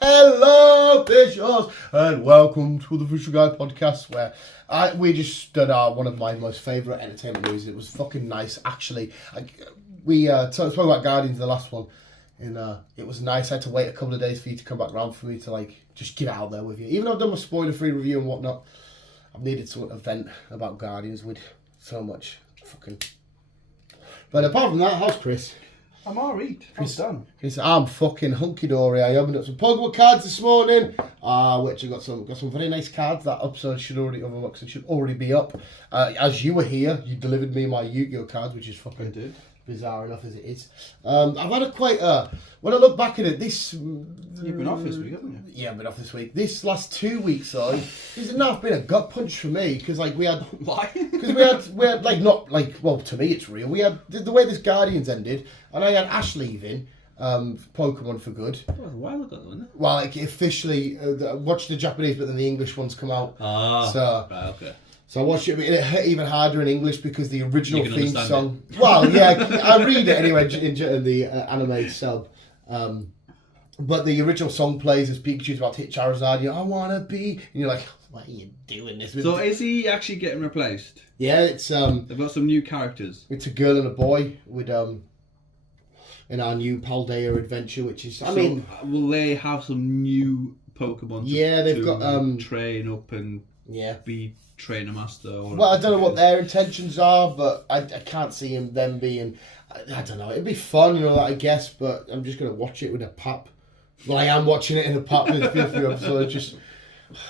Hello, Fishers, and welcome to the Fisher Guy podcast, where we just did one of my most favourite entertainment movies. It was fucking nice, actually. We spoke about Guardians, the last one, and it was nice. I had to wait a couple of days for you to come back round for me to just get out there with you. Even though I've done my spoiler-free review and whatnot, I've needed to vent about Guardians with so much fucking. But apart from that, how's Chris? I'm alright. How's done? I'm fucking hunky-dory. I opened up some Pokemon cards this morning, which I got some very nice cards. That episode should already be up. As you were here, you delivered me my Yu-Gi-Oh cards, which is fucking bizarre enough as it is. I've had when I look back at it, You've been off this week, haven't you? Yeah, I've been off this week. This last 2 weeks, though, this has not been a gut punch for me, because we had... Why? Because we had to me it's real. We had, the way this Guardians ended, and I had Ash leaving Pokemon for good. That was a while ago, wasn't it? Well, officially, watched the Japanese, but then the English ones come out. Right, okay. So I watched it, and it hit even harder in English because the original theme song... It. Well, yeah, I read it anyway in the anime sub. But the original song plays as Pikachu's about to hit Charizard. I want to be... And you're like, why are you doing this? So is he actually getting replaced? Yeah, it's... They've got some new characters. It's a girl and a boy with... in our new Paldea adventure, which is... will they have some new Pokemon they've got... train up and be trainer master? Or I don't know what their intentions are, but I can't see them being... I don't know. It'd be fun, I guess, but I'm just going to watch it with a pap. Well, I am watching it in a pap. There's a few episodes.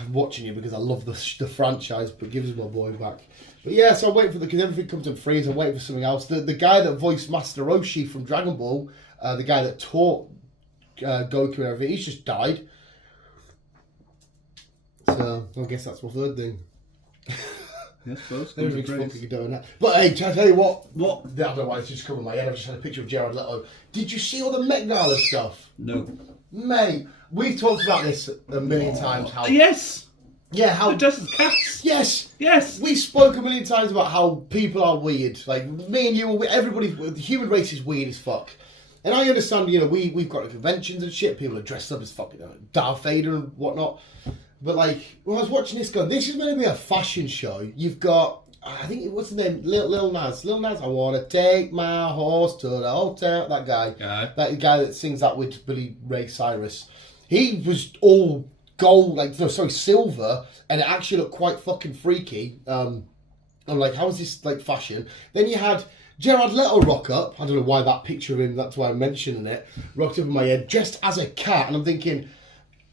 I'm watching it because I love the franchise, but give us my boy back. But yeah, so I'm waiting because everything comes in freeze. I'm waiting for something else. The guy that voiced Master Roshi from Dragon Ball, the guy that taught Goku and everything, he's just died. So I guess that's my third thing. Yes, close. Everything's fucking doing that. But hey, can I tell you what? I don't know why it's just coming in my head. I've just had a picture of Jared Leto. Did you see all the Met Gala stuff? No. Mate, we've talked about this a million times. How? Yes. Yeah, how... They're dressed as cats. Yes. Yes. We spoke a million times about how people are weird. Like, me and you, everybody, the human race is weird as fuck. And I understand, we've got conventions and shit. People are dressed up as fucking Darth Vader and whatnot. But when I was watching this this is going to be a fashion show. You've got, I think, what's his name? Lil Nas. Lil Nas, I want to take my horse to the hotel. That guy. Yeah. That guy that sings that with Billy Ray Cyrus. He was all gold, silver, and it actually looked quite fucking freaky. I'm like, how is this, fashion? Then you had Jared Leto rock up. I don't know why that picture of him, that's why I'm mentioning it, rocked up in my head, dressed as a cat, and I'm thinking...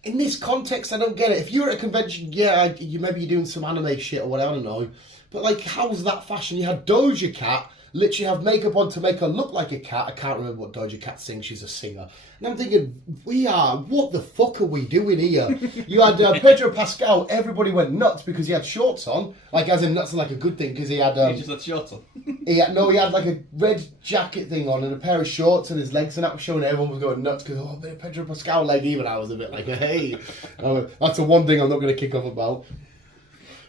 In this context, I don't get it. If you're at a convention, you're doing some anime shit or whatever, I don't know. But, how's that fashion? You had Doja Cat literally have makeup on to make her look like a cat. I can't remember what Doja Cat sings. She's a singer. And I'm thinking, what the fuck are we doing here? You had Pedro Pascal. Everybody went nuts because he had shorts on. As in nuts and a good thing because he had... he just had shorts on? he had a red jacket thing on and a pair of shorts and his legs and that was showing. Everyone was going nuts because, a bit of Pedro Pascal leg. Even I was a bit like, hey. That's the one thing I'm not going to kick off about.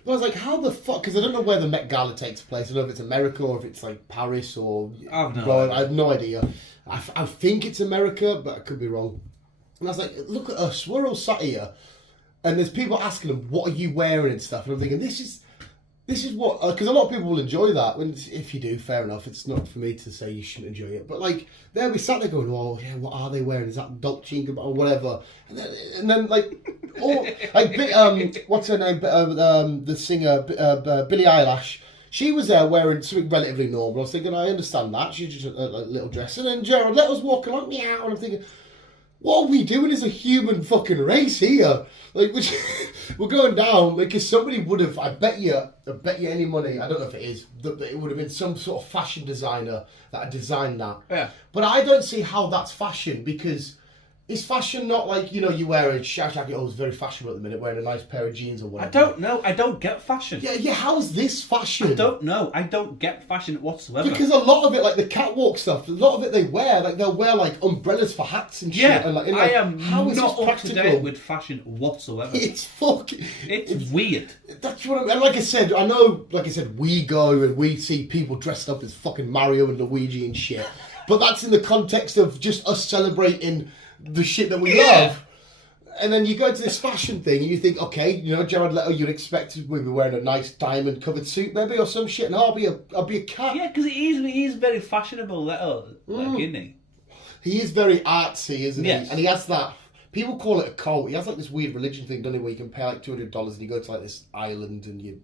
But I was like, how the fuck? Because I don't know where the Met Gala takes place. I don't know if it's America or if it's Paris or... I have no idea. I think it's America, but I could be wrong. And I was like, look at us. We're all sat here. And there's people asking them, what are you wearing and stuff. And I'm thinking, this is what... Because a lot of people will enjoy that. If you do, fair enough. It's not for me to say you shouldn't enjoy it. But they'll be sat there going, oh, yeah, what are they wearing? Is that Dolce & Gabbana or whatever? And then what's her name? The singer, Billie Eilish. She was there wearing something relatively normal. I was thinking, I understand that. She's just a little dress. And then Jared Leto's walking along, meow, and I'm thinking, what are we doing as a human fucking race here? We're going down. Because somebody would have, I bet you any money, I don't know if it is, that it would have been some sort of fashion designer that had designed that. Yeah. But I don't see how that's fashion because Is fashion not like, you know, you wear a jacket, oh, it's very fashionable at the minute, wearing a nice pair of jeans or whatever? I don't know. I don't get fashion. Yeah, how's this fashion? I don't know. I don't get fashion whatsoever. Because a lot of it, like the catwalk stuff, a lot of it they wear, like they'll wear like umbrellas for hats and shit. Yeah, and like, I am how is not this up to practical? date with fashion whatsoever. It's fucking... It's weird. That's what I mean. And like I said, I know, like I said, we go and we see people dressed up as fucking Mario and Luigi and shit. But that's in the context of just us celebrating the shit that we love. And then you go to this fashion thing and you think, okay, you know, Jared Leto, you'd expect to be wearing a nice diamond covered suit maybe or some shit, and I'll be a cat. Yeah, because he's very fashionable, Leto, like, isn't he? He is very artsy, isn't Yes. he? And he has that, people call it a cult. He has like this weird religion thing, doesn't he, where you can pay like $200 and you go to like this island and you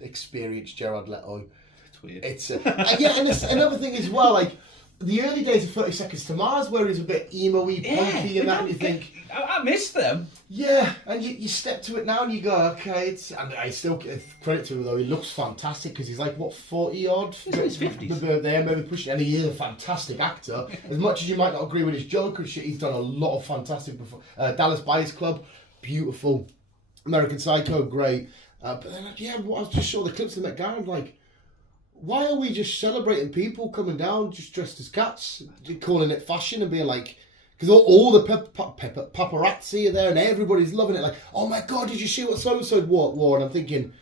experience Jared Leto. It's weird. It's yeah, and it's another thing as well, like the early days of 30 Seconds to Mars, where he's a bit emo-y, punky, and that, and you think, I miss them. yeah, and you step to it now and you go, okay, it's, and I still give credit to him though, he looks fantastic because he's like, what, 40 odd? He's in his 50s. There, maybe pushing, and he is a fantastic actor. As much as you might not agree with his Joker shit, he's done a lot of fantastic, Dallas Buyers Club, beautiful, American Psycho, great. But then, yeah, I was just saw the clips of the Met Gala, like, why are we just celebrating people coming down just dressed as cats, calling it fashion and being like, because all the paparazzi are there and everybody's loving it, like, oh my god, did you see what so-and-so wore? And I'm thinking,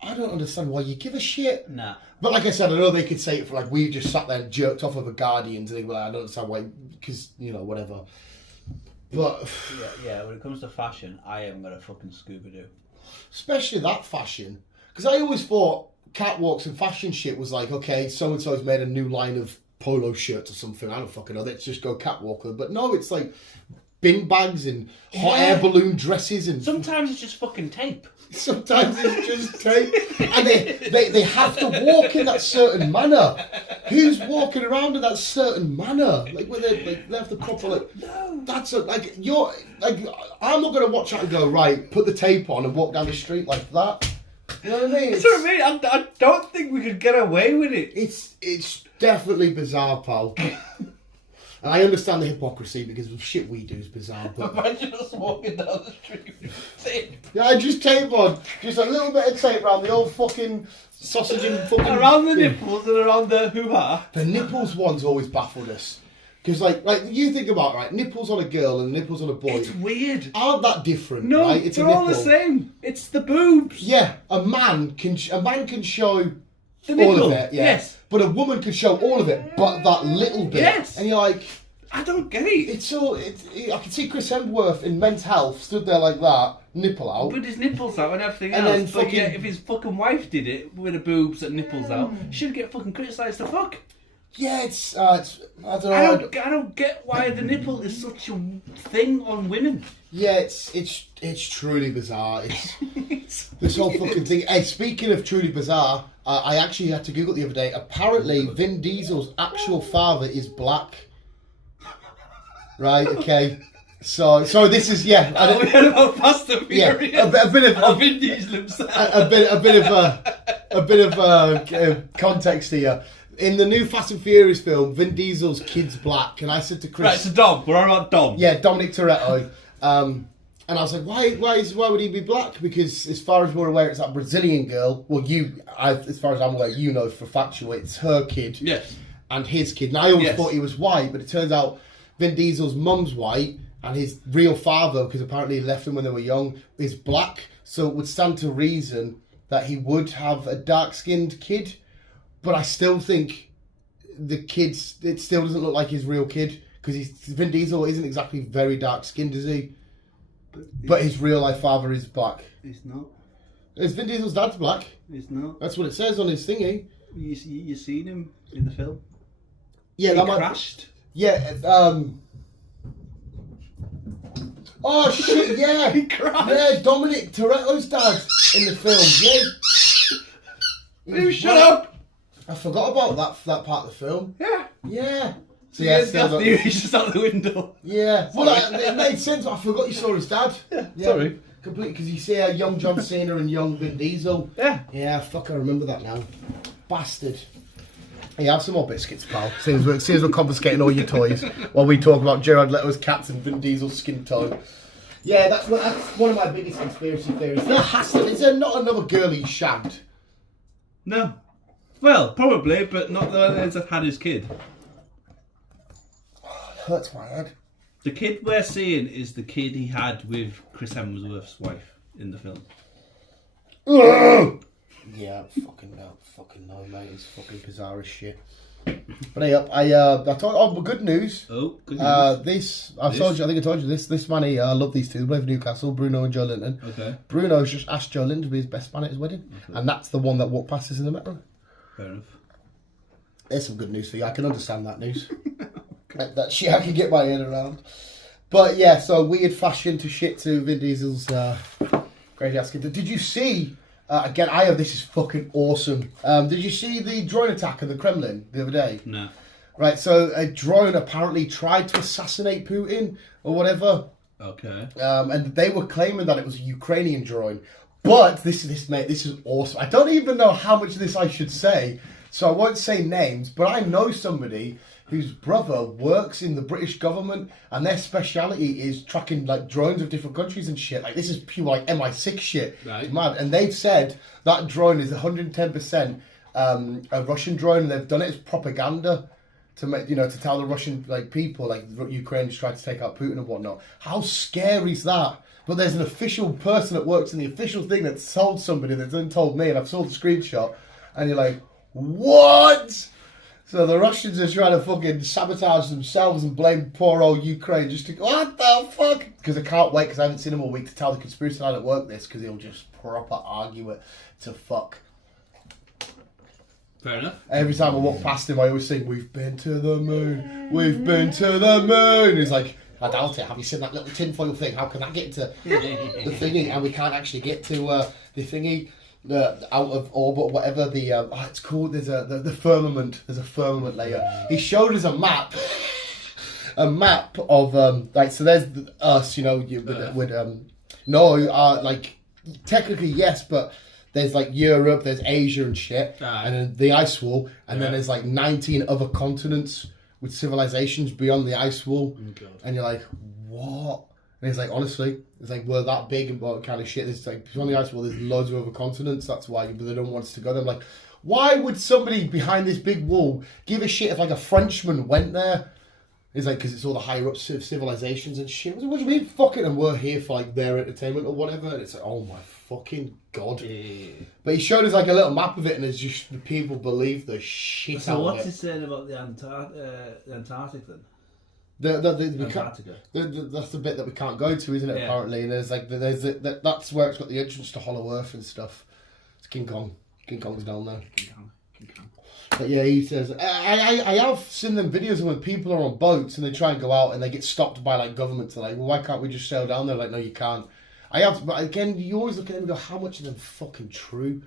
I don't understand why you give a shit. Nah. But like I said, I know they could say it for like, we just sat there and jerked off of the Guardians and they were like, I don't understand why, because, you know, whatever. But... Yeah, when it comes to fashion, I am going to fucking Scooby-Doo. Especially that fashion. Because I always thought catwalks and fashion shit was like, okay, so-and-so's made a new line of polo shirts or something, I don't fucking know, let's just go catwalk with. But no, it's like bin bags and hot air balloon dresses and... Sometimes it's just fucking tape. Sometimes it's just tape. And they have to walk in that certain manner. Who's walking around in that certain manner? Like when they have the proper like... No. That's like, you're... Like, I'm not going to watch that and go, right, put the tape on and walk down the street like that. You know what I mean? That's what I mean. I don't think we could get away with it. It's definitely bizarre, pal. And I understand the hypocrisy because the shit we do is bizarre. But Imagine us walking down the street with tape. yeah, just tape on. Just a little bit of tape around the old fucking sausage and fucking... Around the nipples and around the hoo-ha. The nipples one's always baffled us. Because, like you think about, right, nipples on a girl and nipples on a boy. It's weird. Aren't that different, No, right? It's they're a nipple. all the same. It's the boobs. Yeah, a man can show The nipple. all of it, yeah. Yes. But a woman can show all of it, but that little bit. Yes. And you're like... I don't get it. It's all... I can see Chris Hemsworth in Men's Health stood there like that, nipple out. With his nipples out and everything And else. then But fucking- yeah, if his fucking wife did it with her boobs and nipples out, she'd get fucking criticised to fuck. Yeah, it's I don't know. I don't get why the nipple is such a thing on women. Yeah, it's truly bizarre. It's this whole fucking thing. Hey, speaking of truly bizarre, I actually had to Google it the other day. Apparently, Vin Diesel's actual father is black. Right? Okay. So this is we heard about Fast and yeah, Furious. a bit of Vin Diesel himself. a bit of context here. In the new Fast and Furious film, Vin Diesel's kid's black, and I said to Chris, Right, so Dom. We're on about Dom. yeah, Dominic Toretto, and I was like, why would he be black? Because as far as we're aware, it's that Brazilian girl. Well, as far as I'm aware, you know for factual, it's her kid, Yes. and his kid. And I always Yes. thought he was white, but it turns out Vin Diesel's mum's white, and his real father, because apparently he left him when they were young, is black. So it would stand to reason that he would have a dark-skinned kid. But I still think it still doesn't look like his real kid, because Vin Diesel isn't exactly very dark-skinned, is he? But his real-life father is black. He's not. Is Vin Diesel's dad's black? He's not. That's what it says on his thingy. You seen him in the film? Yeah, He that might... crashed. Yeah, Oh, shit, yeah! He crashed. Yeah, Dominic Toretto's dad in the film, yeah. You shut up! I forgot about that part of the film. Yeah. Yeah. So Yeah, still he's just out the window. yeah. Well, it made sense. I forgot you saw his dad. Yeah. Sorry. Completely, because you see young John Cena and young Vin Diesel. Yeah. Yeah, fuck, I remember that now. Bastard. Yeah, have some more biscuits, pal. Seems we're confiscating all your toys while we talk about Jared Leto's cats and Vin Diesel's skin tone. Yeah, that's one of my biggest conspiracy theories. Is there not another girl he shagged? No. Well, probably, but not the ones that had his kid. It hurts my head. The kid we're seeing is the kid he had with Chris Hemsworth's wife in the film. Yeah, fucking no, mate. It's fucking bizarre as shit. But hey, I told good news. Oh, good news. I think I told you this man here, I love these two. They play for Newcastle, Bruno and Joe Linton. Okay. Bruno's just asked Joe Linton to be his best man at his wedding. Okay. And that's the one that walked past us in the metro. Fair enough. There's some good news for you. I can understand that news. that shit I can get my head around. But yeah, so weird fashion to shit to Vin Diesel's crazy ass kid. Did you see... again, this is fucking awesome. Did you see the drone attack in the Kremlin the other day? No. Right, so a drone apparently tried to assassinate Putin or whatever. Okay. And they were claiming that it was a Ukrainian drone. But this is awesome. I don't even know how much of this I should say, so I won't say names, but I know somebody whose brother works in the British government, and their speciality is tracking like drones of different countries and shit. Like this is pure like MI6 shit. Right. It's mad. And they've said that drone is 110% a Russian drone, and they've done it as propaganda to make to tell the Russian people Ukraine is trying to take out Putin and whatnot. How scary is that? But there's an official person that works in the official thing that told somebody that then told me, and I've saw the screenshot, and you're like, what? So the Russians are trying to fucking sabotage themselves and blame poor old Ukraine just to go, what the fuck? Because I can't wait, because I haven't seen him all week, to tell the conspiracy side at work this, because he'll just proper argue it to fuck. Fair enough. Every time I walk past him, I always sing, we've been to the moon, we've been to the moon. He's like, I doubt it. Have you seen that little tinfoil thing? How can that get to the thingy? And we can't actually get to the thingy. Out of orbit or whatever it's called. There's the firmament. There's a firmament layer. He showed us a map of so there's us. Technically yes, but there's Europe, there's Asia and shit, and then the ice wall, and then there's 19 other continents with civilizations beyond the ice wall, and you're like, what? And it's honestly, we're that big and what kind of shit. There's beyond the ice wall, there's loads of other continents. That's why, but they don't want us to go there. I'm like, why would somebody behind this big wall give a shit if a Frenchman went there? It's because it's all the higher up civilizations and shit. What do you mean, fucking? And we're here for their entertainment or whatever. And it's oh my fucking god. Yeah. But he showed us a little map of it, and it's just the people believe the shit out of it. So what's he saying about the Antarctic then? Antarctica. That's the bit that we can't go to, isn't it? Yeah. Apparently, and there's that's where it's got the entrance to Hollow Earth and stuff. It's King Kong. King Kong's down there. King Kong. But yeah, he says I have seen them videos of when people are on boats and they try and go out and they get stopped by governments. They're like, well, why can't we just sail down there? No, you can't. But again, you always look at them and go, how much of them fucking true?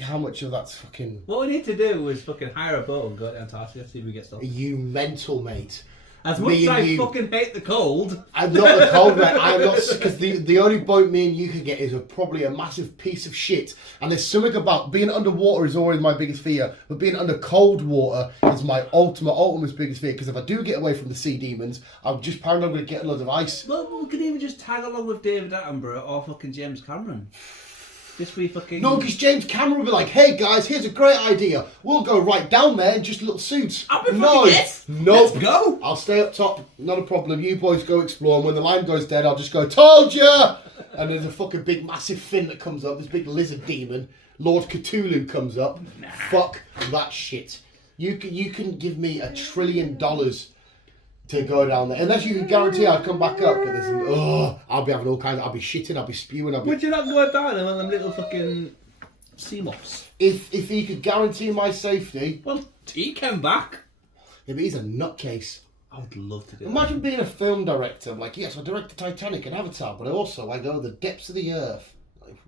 How much of that's fucking... What we need to do is fucking hire a boat and go to Antarctica, see if we get stuff. Are you mental, mate? As much as I fucking hate the cold. I'm not the cold, mate. I'm not... Because the only boat me and you could get is probably a massive piece of shit. And there's something about... Being underwater is always my biggest fear. But being under cold water is my ultimate biggest fear. Because if I do get away from the sea demons, I'm just paranoid I'm going to get a lot of ice. Well, we could even just tag along with David Attenborough or fucking James Cameron. This we fucking... No, because James Cameron will be like, hey guys, here's a great idea. We'll go right down there in just little suits. I'll be fucking yes. Nope. Let's go. I'll stay up top. Not a problem. You boys go explore. And when the line goes dead, I'll just go, told ya! And there's a fucking big massive fin that comes up. This big lizard demon. Lord Cthulhu comes up. Nah. Fuck that shit. You can give me $1 trillion to go down there. Unless you can guarantee I'd come back up. But I'll be having all kinds of... I'll be shitting, I'll be spewing, Would you not go down there with them little fucking sea moths? If he could guarantee my safety... Well, he came back. Yeah, but he's a nutcase. I would love to do that. Imagine being a film director. I'm like, yes, I directed Titanic and Avatar, but also I go the depths of the earth.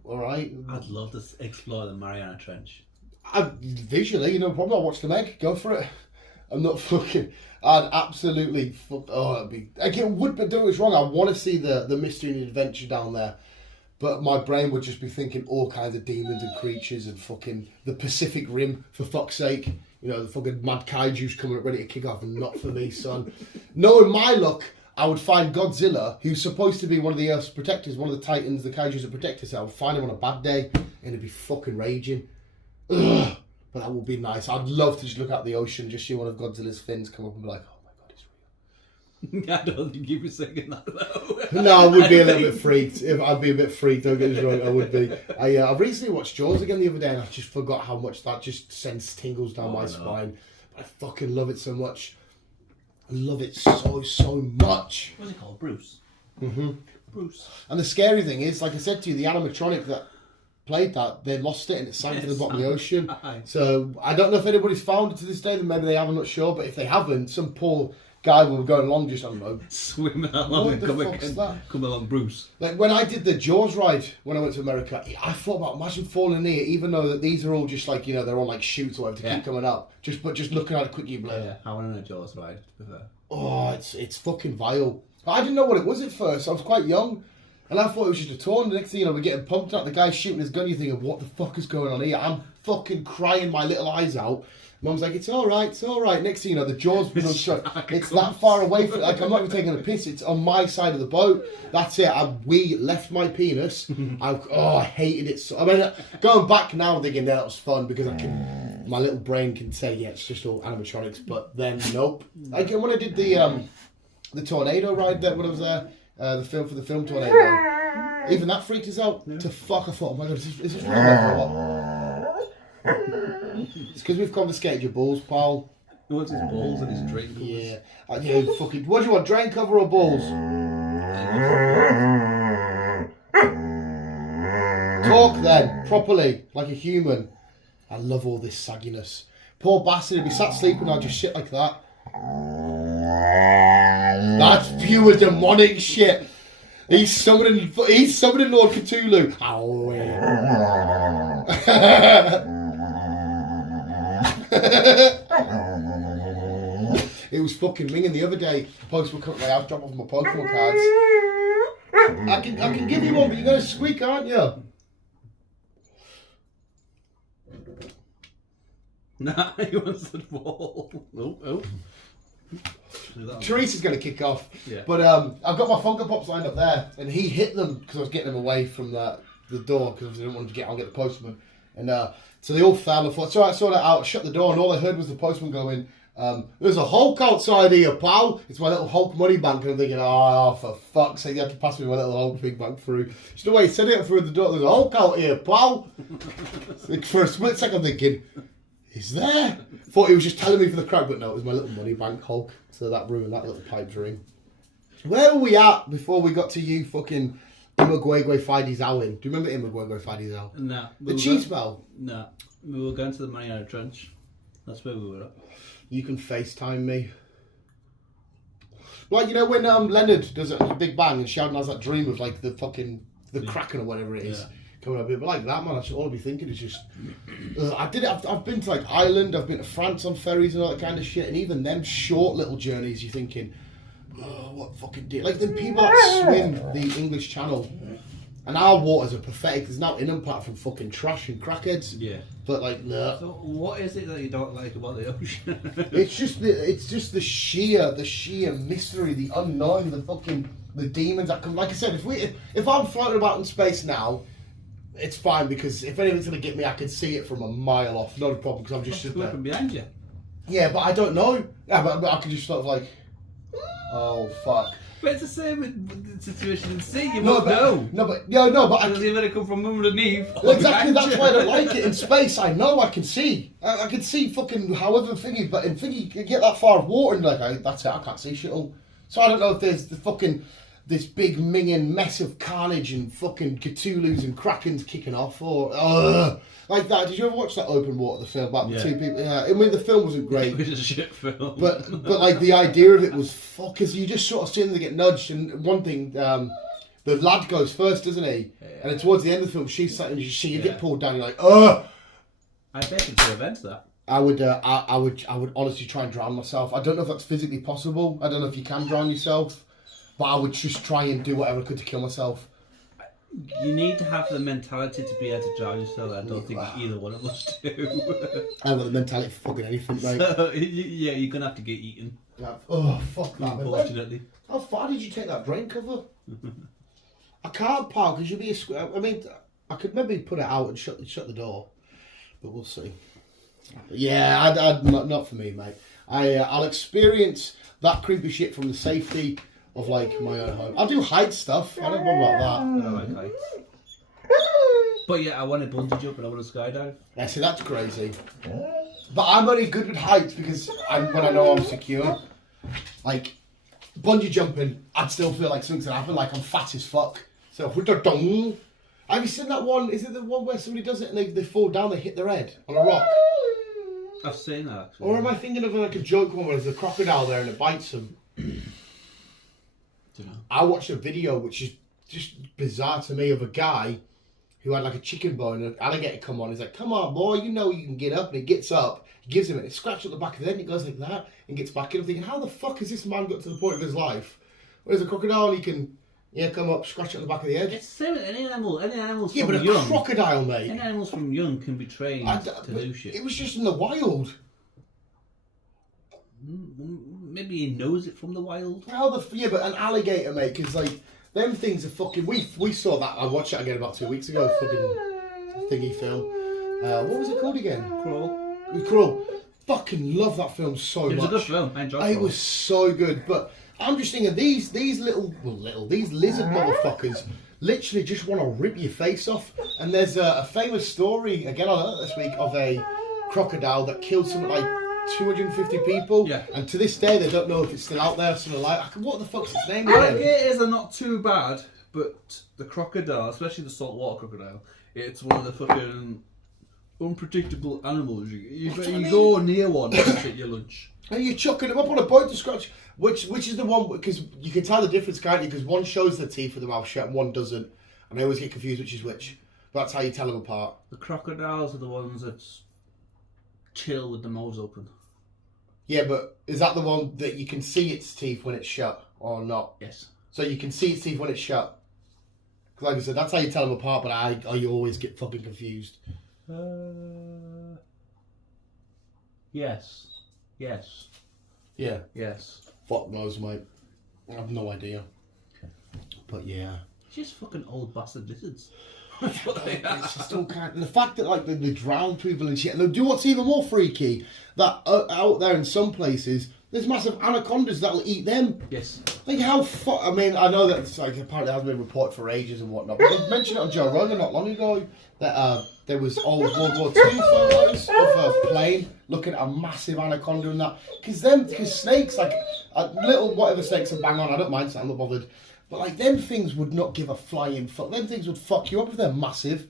Alright? I'd love to explore the Mariana Trench. Visually, no problem. I'll watch the Meg. Go for it. I'm not fucking... I'd absolutely fuck. Oh, it'd be again. Would but do it's wrong. I want to see the mystery and adventure down there, but my brain would just be thinking all kinds of demons and creatures and fucking the Pacific Rim for fuck's sake. You know, the fucking mad kaiju's coming up ready to kick off, and not for me, son. Knowing my luck, I would find Godzilla, who's supposed to be one of the Earth's protectors, one of the titans, the kaijus that protect us. I would find him on a bad day, and it'd be fucking raging. Ugh. But that would be nice. I'd love to just look out the ocean, just see one of Godzilla's fins come up and be like, oh my god, it's real. I don't think you'd be singing that though. No, I would be a little bit freaked. I'd be a bit freaked, don't get us wrong, I would be. I recently watched Jaws again the other day, and I just forgot how much that just sends tingles down my spine. But I fucking love it so much. I love it so much. What's it called? Bruce? Mm-hmm. Bruce. And the scary thing is, like I said to you, the animatronic that played that, they lost it and it sank to the bottom of the ocean. So I don't know if anybody's found it to this day, then maybe they have, I'm not sure, but if they haven't, some poor guy will be going along just, I don't know, swimming along and come along Bruce. Like when I did the Jaws ride when I went to America, I thought about imagine falling in here, even though that these are all just like, you know, they're all like chutes or whatever to keep coming up. Just looking at it quickly, I went on a Jaws ride with her. Oh, it's fucking vile. I didn't know what it was at first. I was quite young. And I thought it was just a tour, and the next thing you know, we're getting pumped out, the guy's shooting his gun, you're thinking, what the fuck is going on here? I'm fucking crying my little eyes out. Mum's like, it's alright, it's alright. Next thing you know, the Jaws it's that far away from, like, I'm not even taking a piss, it's on my side of the boat. That's it, we left my penis. I hated it so. I mean, going back now thinking that was fun, because my little brain can say, yeah, it's just all animatronics, but then, nope. Like, when I did the tornado ride there when I was there, the film Tornado, even that freaked us out to fuck. I thought, oh my god, is this real or what? It's because we've confiscated your balls, pal. He wants his balls and his drain covers. Yeah. Yeah, fucking, what do you want, drain cover or balls? Talk then, properly, like a human. I love all this sagginess. Poor bastard, if he sat sleeping, I'd just shit like that. That's pure demonic shit. He's summoning Lord Cthulhu. It was fucking ringing the other day. Postman come to my house, drop off my Pokemon cards. I can give you one, but you're gonna squeak, aren't you? Nah, he wants the ball. Oh. Teresa's going to kick off, yeah. But I've got my Funko Pops lined up there, and he hit them because I was getting them away from the door because I didn't want him to get the postman, and so they all fell. I thought, so I saw that out, shut the door, and all I heard was the postman going, "There's a Hulk outside here, pal." It's my little Hulk money bank, and I'm thinking, oh, for fuck's sake, you have to pass me my little Hulk big bank through. Just the way he said it through the door, "There's a Hulk out here, pal." For a split second, I'm thinking, he's there. Thought he was just telling me for the crowd, but no, it was my little money bank Hulk. So that ruined that little pipe dream. Where were we at before we got to you fucking Imagwegwe Fidey's Owling? Do you remember Imagwegwe Fidey's Owl? No. The cheese bell? No. We were going to the Mariana Trench. That's where we were at. You can FaceTime me. Like, you know when Leonard does it, a Big Bang, and Sheldon has that dream of like the Kraken or whatever it is. Yeah. Coming up here, but like that, man, all I'll be thinking is just, I did it. I've been to like Ireland, I've been to France on ferries and all that kind of shit, and even them short little journeys, you're thinking, oh, what fucking deal? Like the people that swim the English Channel, and our waters are pathetic. There's now in them apart from fucking trash and crackheads. Yeah. But like, no. So what is it that you don't like about the ocean? it's just the sheer mystery, the unknown, the demons that come. Like I said, if I'm floating about in space now, it's fine, because if anything's going to get me, I can see it from a mile off. Not a problem, because I'm just sitting there. Behind you. Yeah, but I don't know. Yeah, but I can just sort of like, oh, fuck. But it's the same situation in sea. You won't know. No, but I can... You're going to come from underneath. Exactly, that's why I don't like it. In space, I know I can see. I can see fucking however thingy, but in thingy, you get that far of water and like, that's it, I can't see shit all. So I don't know if there's the fucking... this big minging mess of carnage and fucking Cthulhu's and Krakens kicking off, or like that. Did you ever watch that Open Water, the film about the two people? Yeah, I mean the film wasn't great. It was a shit film. But like the idea of it was fuck, because you just sort of see them get nudged, and one thing, the lad goes first, doesn't he? Yeah. And then towards the end of the film, she's sat and you see you get pulled down. You're like, ugh. I bet it's prevent that. I would honestly try and drown myself. I don't know if that's physically possible. I don't know if you can drown yourself. But I would just try and do whatever I could to kill myself. You need to have the mentality to be able to drown yourself. I don't think either one of us do. I have the mentality for fucking anything, mate. So, yeah, you're gonna have to get eaten. Oh, fuck that. Unfortunately. How far did you take that drain cover? I can't park because you'll be a square. I mean, I could maybe put it out and shut the door, but we'll see. Yeah, I'd not for me, mate. I'll experience that creepy shit from the safety of like my own home. I'll do height stuff. I don't know about that. I don't like heights. But yeah, I want to bungee jump and I want to skydive. Yeah, see, that's crazy. But I'm only good with heights because when I know I'm secure. Like, bungee jumping, I'd still feel like something's gonna happen, like I'm fat as fuck. So, have you seen that one? Is it the one where somebody does it and they fall down, they hit their head on a rock? I've seen that, actually. Or am I thinking of like a joke one where there's a crocodile there and it bites them? Don't know. I watched a video which is just bizarre to me of a guy who had like a chicken bone and an alligator come on. He's like, come on, boy, you know you can get up. And he gets up, he gives him it, he scratches at the back of the head and he goes like that and gets back in. I'm thinking, how the fuck has this man got to the point of his life where there's a crocodile and he can come up, scratch at the back of the head? It's the same with any animals Yeah, from but a young. crocodile, mate. Any animals from young can be trained to do shit. It was just in the wild. Maybe he knows it from the wild. Yeah, but an alligator, mate, because like them things are fucking. We saw that. I watched that again about 2 weeks ago. Fucking thingy film. What was it called again? Crawl. Fucking love that film so much. It was a good film. I enjoyed it. It was so good, but I'm just thinking these these lizard motherfuckers literally just want to rip your face off. And there's a famous story again I learned this week of a crocodile that killed something like 250 people, and to this day they don't know if it's still out there. Something like, what the fuck's its name again? Alligators are not too bad, but the crocodile, especially the saltwater crocodile, it's one of the fucking unpredictable animals. You go near one and take your lunch. And you're chucking them up on a boat to scratch. Which is the one, because you can tell the difference, can't you? Because one shows the teeth with the mouth shut and one doesn't. And I always get confused which is which. That's how you tell them apart. The crocodiles are the ones that chill with the mouths open. Yeah, but is that the one that you can see its teeth when it's shut or not? Yes. So you can see its teeth when it's shut. Because like I said, that's how you tell them apart, but I always get fucking confused. Yes. Yeah. Yes. Fuck knows, mate. I have no idea. But yeah. Just fucking old bastard lizards. That's what they are. It's just all kind and the fact that like they drown people and shit, and they do what's even more freaky, that out there in some places there's massive anacondas that'll eat them. Yes. Like how I mean, I know that it's like apparently hasn't been reported for ages and whatnot, but they mentioned it on Joe Rogan not long ago that there was old World War II photos of a plane looking at a massive anaconda and that, because snakes, like little whatever snakes are bang on, I don't mind, so I'm not bothered. But like them things would not give a flying fuck. Them things would fuck you up if they're massive.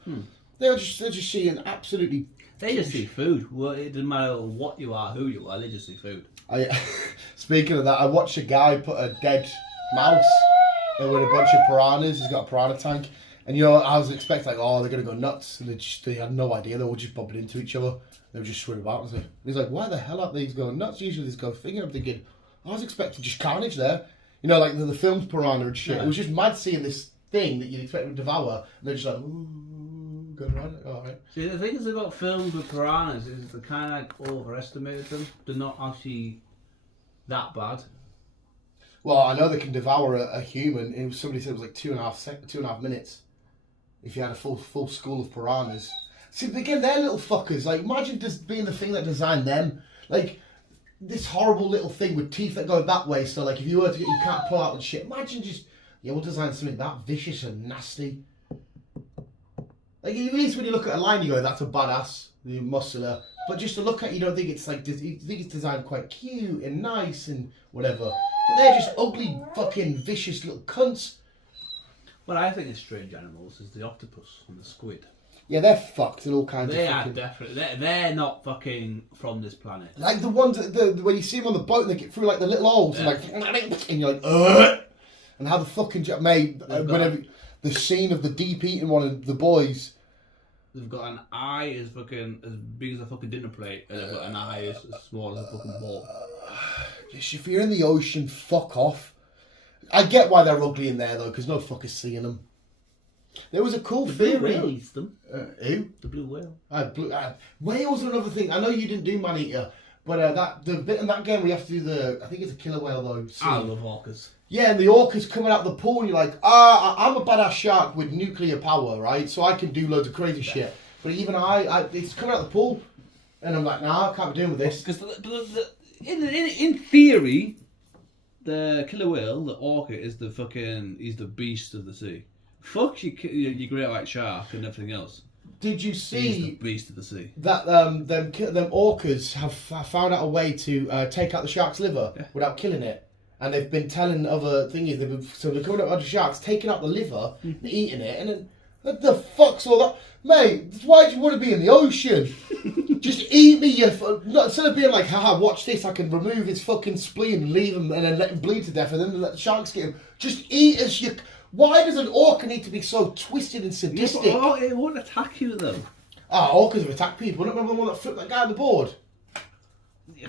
They're just seeing absolutely. They just see food. Well, it doesn't matter what you are, who you are. They just see food. Speaking of that, I watched a guy put a dead mouse in with a bunch of piranhas. He's got a piranha tank, and I was expecting like, oh, they're gonna go nuts, and they had no idea. They were just bumping into each other. They were just swimming about. And he's like, why the hell aren't these going nuts? Usually this go thing. And I'm thinking, I was expecting just carnage there. You know, like the film's piranha and shit. Yeah. It was just mad seeing this thing that you'd expect them to devour, and they're just like, ooh, good run. All right. See, the things about films with piranhas is they kind of like overestimated them. They're not actually that bad. Well, I know they can devour a human. Somebody said it was like 2.5 minutes. If you had a full school of piranhas. See, again, they're little fuckers. Like, imagine just being the thing that designed them. Like, this horrible little thing with teeth that go that way, so like if you were to get, you can't pull out and shit. Imagine just, we'll design something that vicious and nasty. Like at least when you look at a line, you go, that's a badass, the muscular. But just to look at, you don't think it's like, you think it's designed quite cute and nice and whatever. But they're just ugly, fucking vicious little cunts. What I think is strange animals is the octopus and the squid. Yeah, they're fucked in all kinds they of fucking... They are definitely... They're not fucking from this planet. Like the ones, when you see them on the boat and they get through like the little holes and and you're like, ugh! And how the fucking... Mate, whenever... The scene of the deep eating one of the boys... They've got an eye as fucking... as big as a fucking dinner plate, and they've got an eye as small as a fucking ball. If you're in the ocean, fuck off. I get why they're ugly in there though, because no fucker's seeing them. There was a cool The blue theory. whale eats them. Who? The blue whale. Whales are another thing. I know you didn't do Man Eater, but the bit in that game we have to do the. I think it's a killer whale though. I love orcas. Yeah, and the orca's coming out of the pool, and you're like, I'm a badass shark with nuclear power, right? So I can do loads of crazy shit. But even it's coming out of the pool, and I'm like, nah, I can't be doing with this. Because in theory, the killer whale, the orca, is he's the beast of the sea. Fuck your great white shark and everything else. Did you He's the see beast of the sea. that them orcas have found out a way to take out the shark's liver without killing it? And they've been telling other thingies, they're coming up with other sharks, taking out the liver, eating it, and then, what the fuck's all that? Mate, why do you want to be in the ocean? Just eat me, instead of being like, haha, watch this, I can remove his fucking spleen and leave him, and then let him bleed to death, and then let the sharks get him. Just eat us, Why does an orca need to be so twisted and sadistic? Yeah, but, it won't attack you though. Orcas have attacked people. Don't remember the one that flipped that guy on the board? Yeah,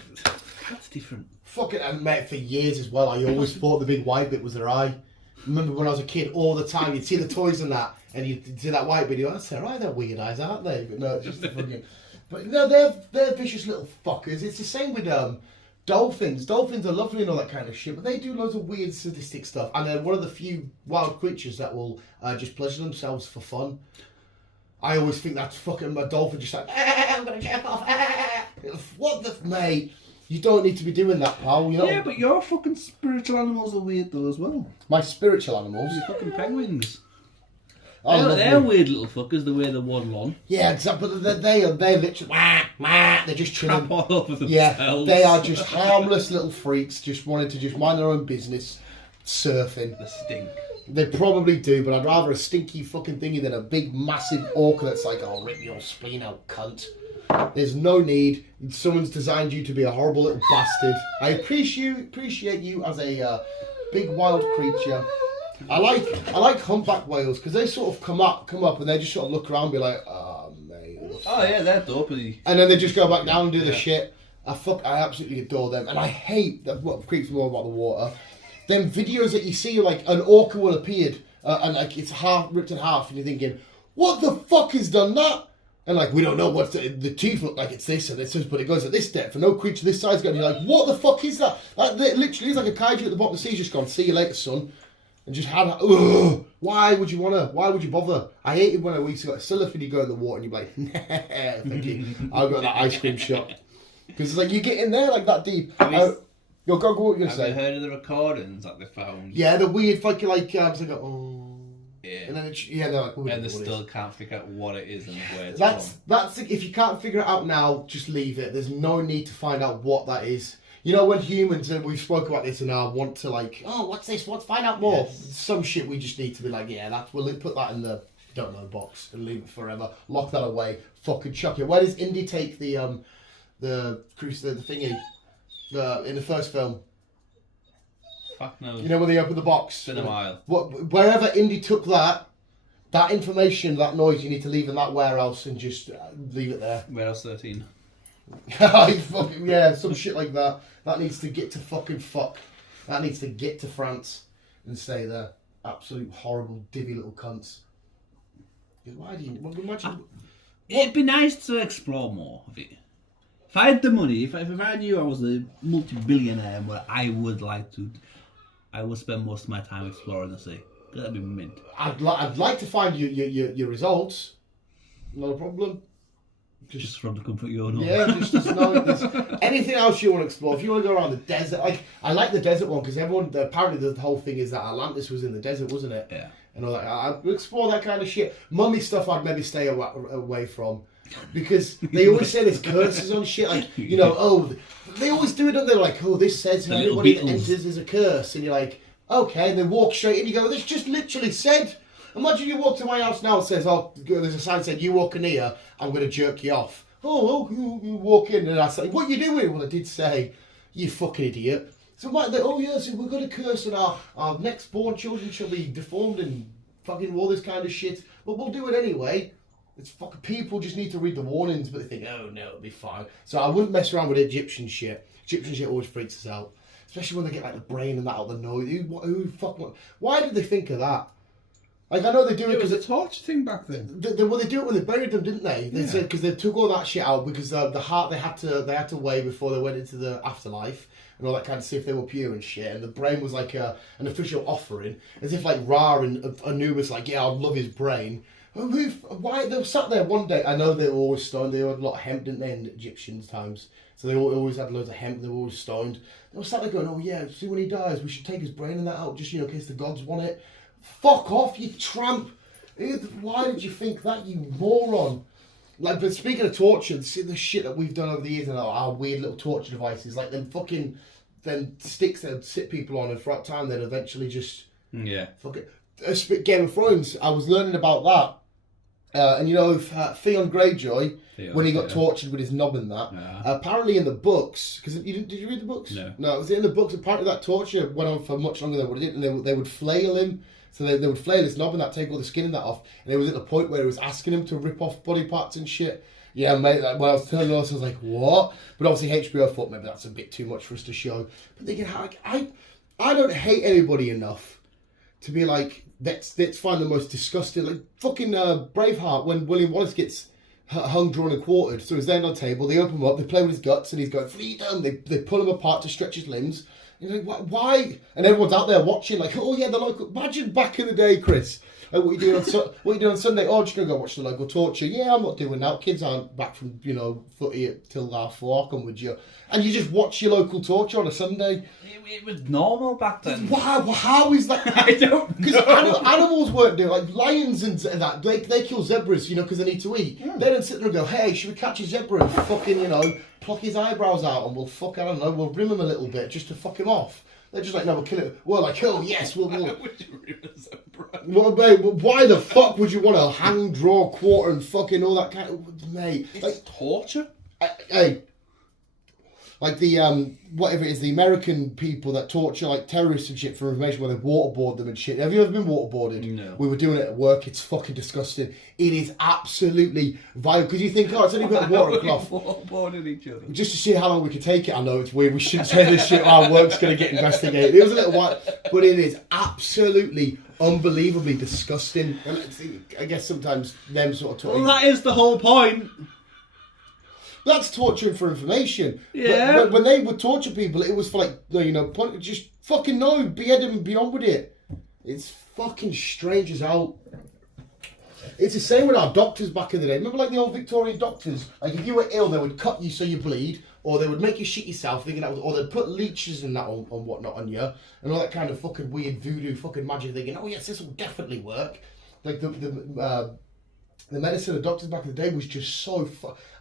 that's different. Fucking, and mate, for years as well, I always thought the big white bit was their eye. Remember when I was a kid, all the time, you'd see the toys and that, and you'd see that white bit, that's their eye, they're weird eyes, aren't they? But no, it's just the fucking... But no, they're vicious little fuckers. It's the same with dolphins. Dolphins are lovely and all that kind of shit, but they do loads of weird, sadistic stuff. And they're one of the few wild creatures that will just pleasure themselves for fun. I always think that's fucking a dolphin just like, I'm gonna jerk off. What the... Mate... You don't need to be doing that, pal. You know? Yeah, but your fucking spiritual animals are weird though as well. My spiritual animals? Your fucking penguins. Oh, They're weird little fuckers, the way they waddle on. Yeah, exactly. But they literally... They're just chilling. Crap all over themselves. Yeah, they are just harmless little freaks, just wanting to just mind their own business, surfing. They stink. They probably do, but I'd rather a stinky fucking thingy than a big, massive orca that's like, oh, rip your spleen out, cunt. There's no need. Someone's designed you to be a horrible little bastard. I appreciate you as a big wild creature. I like humpback whales because they sort of come up and they just sort of look around and be like, oh, mate. Oh yeah, they're dopey. And then they just go back down and do the shit. I absolutely adore them. And I hate that. What creeps me more about the water, them videos that you see, like an orca will appear and like it's ripped in half, and you're thinking, what the fuck has done that? And like, we don't know what the teeth look like, it's this and this, but it goes at this depth, and no creature this size is going to be like, what the fuck is that? Like, it literally is like a kaiju at the bottom of the sea, just gone, see you later, son. And just had that, ugh, why would you bother? I hated when we used to go, still if you go in the water and you're like, nah, thank you, I've got that ice cream shop. Because it's like, you get in there like that deep. Go, what you're going to say? Have you heard of the recordings that they found? Yeah, the weird fucking like, it's like, oh. Yeah. And then they're like, and they still can't figure out what it is and where it's that's if you can't figure it out now, just leave it. There's no need to find out what that is. You know, when humans, and we've spoken about this, and I want to like, oh, what's this? Find out more. Yes. Some shit we just need to be like, yeah, we'll put that in the don't know box and leave it forever. Lock that away. Fucking chuck it. Where does Indy take the thingy in the first film? Fuck no. You know when they open the box? It's been a while. Wherever Indy took that information, that noise, you need to leave in that warehouse and just leave it there. Warehouse 13. Yeah, some shit like that. That needs to get to fucking fuck. That needs to get to France and stay there. Absolute horrible, divvy little cunts. Why do you imagine? It'd be nice to explore more of it. If I had the money, if I knew I was a multi-billionaire, I would spend most of my time exploring the sea. That'd be mint. I'd like to find your results. Not a problem. Just from the comfort of your own home. Yeah, there's anything else you want to explore. If you want to go around the desert, like I like the desert one because apparently the whole thing is that Atlantis was in the desert, wasn't it? Yeah. And all that. I'd explore that kind of shit. Mummy stuff I'd maybe stay away from. Because they always say there's curses on shit, like, you know, they always do it, don't they? Like, this says everybody that enters is a curse. And you're like, okay, and they walk straight in, you go, this just literally said. Imagine you walk to my house now and says, there's a sign that said, you walk in here, I'm going to jerk you off. You walk in, and I say, what are you doing? Well, I did say, you fucking idiot. So we've got a curse and our next born children shall be deformed and fucking all this kind of shit. But we'll do it anyway. It's fucking people just need to read the warnings, but they think, oh no, it'll be fine. So I wouldn't mess around with Egyptian shit. Egyptian shit always freaks us out, especially when they get like the brain and that out the nose. Who fuck? Why did they think of that? Like, I know they do it It was because a torture thing back then. they do it when they buried them, didn't they? They said because they took all that shit out because the heart they had to weigh before they went into the afterlife and all that kind of see if they were pure and shit. And the brain was like an official offering, as if like Ra and Anubis like, yeah, I'd love his brain. Why they were sat there one day? I know they were always stoned. They had a lot of hemp, didn't they, in Egyptian times? So they always had loads of hemp. They were always stoned. They were sat there going, oh yeah, see when he dies, we should take his brain and that out, just in case the gods want it. Fuck off, you tramp! Why did you think that, you moron? Like, but speaking of torture, see the shit that we've done over the years and our weird little torture devices, like them sticks that sit people on, and for that time they'd eventually just fuck it. Game of Thrones. I was learning about that, and Theon Greyjoy, when he got tortured with his knob and that. Apparently in the books, because did you read the books? No, it was in the books. Apparently that torture went on for much longer than what it did, and they would flail him. So they would flail his knob and that, take all the skin and that off, and it was at the point where it was asking him to rip off body parts and shit. Yeah, mate, like, when I was telling us, I was like, what? But obviously HBO thought maybe that's a bit too much for us to show. But they can I don't hate anybody enough to be like, let's find the most disgusting, like fucking Braveheart, when William Wallace gets hung, drawn and quartered. So he's there on the table, they open him up, they play with his guts, and he's going, freedom! They pull him apart to stretch his limbs. You're like, why? And everyone's out there watching, like, oh yeah, the local. Imagine back in the day, Chris. Like, what are you doing on Sunday? Oh, just gonna go watch the local torture. Yeah, I'm not doing that. Kids aren't back from footy till 4:30. I'll come with you. And you just watch your local torture on a Sunday. It was normal back then. Wow, how is that? I don't know. Because animals weren't doing, like lions and that. They kill zebras, because they need to eat. Yeah. They don't sit there and go, hey, should we catch a zebra and fucking, pluck his eyebrows out and we'll rim him a little bit just to fuck him off. They're just like, no, we'll kill it. We're like, oh yes, we'll. Why would you rim a zebra? Well, mate, why the fuck would you want to hang, draw, quarter, and fucking all that kind of, mate? It's like torture. Hey, like the whatever it is, the American people that torture like terrorists and shit for information, where they waterboard them and shit. Have you ever been waterboarded? No. We were doing it at work. It's fucking disgusting. It is absolutely vile because you think, oh, it's only a bit of water and cloth. Waterboarding each other. Just to see how long we could take it. I know it's weird. We shouldn't say this shit. Our work's going to get investigated. It was a little while, but it is absolutely unbelievably disgusting. And I guess sometimes them sort of torture. Well, that is the whole point. That's torturing for information. Yeah. When they would torture people, it was for like, just fucking no, behead them and be on with it. It's fucking strange as hell. It's the same with our doctors back in the day. Remember like the old Victorian doctors? Like if you were ill, they would cut you so you bleed, or they would make you shit yourself, thinking that was, or they'd put leeches and that on whatnot on you, and all that kind of fucking weird voodoo fucking magic, thinking, oh yes, this will definitely work. Like the medicine of doctors back in the day was just so